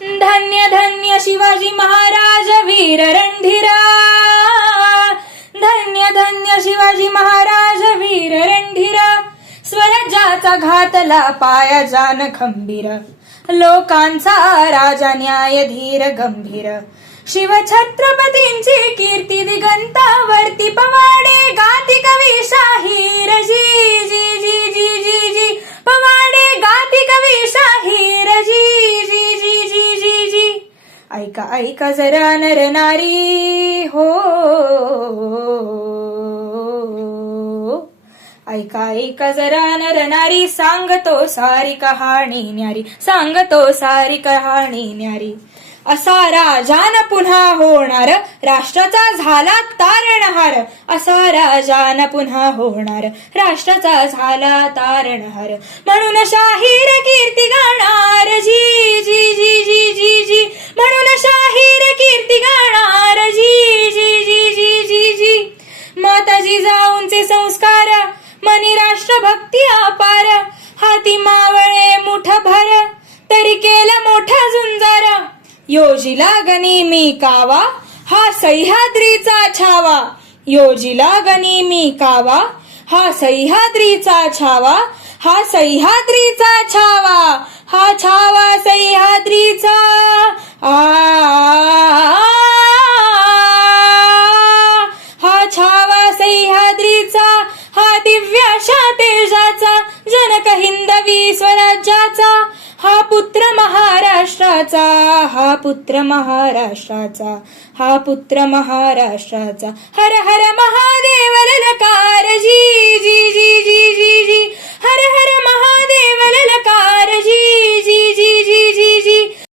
धन्य धन्य शिवाजी महाराज वीर रणधीरा, धन्य धन्य शिवाजी महाराज वीर रणधीरा. स्वराज्याचा घातला पाया जान खंबीर, लोकांचा राजा न्याय धीर गंभीर. शिवछत्रपतींची कीर्ती दिगंतावरती पवाडे, गाती कवी शाहीर जी जी जी जी जी जी. पवाडे गाती कवी शाहीर जी जी जी जी जी जी. ऐका ऐका जरा नर नारी हो, ऐका ऐका जरा नर नारी, सांगतो सारी कहाणी न्यारी, सांगतो सारी कहाणी न्यारी. असा राजान पुन्हा होणार, राष्ट्राचा झाला तारणहार. असा राजान पुन्हा होणार, राष्ट्राचा झाला तारणहार. म्हणून शाहीर कीर्ती गाणार जी जी जी जी जी जी. म्हणून शाहीर कीर्ती गाणार जी जी जी जी जी जी. माताजी जाऊनचे संस्कार, मनी राष्ट्रभक्ती अपार. हाती मावळे मुठभर, तरी केला मोठा झुंजार. योजिला गनी मी कावा, हा सह्याद्रीचा छावा. योजिला गनी मी कावा, हा सह्याद्रीचा छावा. हा सह्याद्रीचा छावा, हा छावा सह्याद्रीचा. हा छावा सह्याद्रीचा, हा दिव्याशा तेजाचा. जनक हिंदवी स्वराज्याचा, हा पुत्र महाराष्ट्राचा. हा पुत्र महाराष्ट्राचा, हा पुत्र महाराष्ट्राचा. हर हर महादेव ललकार जी जी जी जी जी जी. हर हर महादेव ललकार जी जी जी जी जी जी.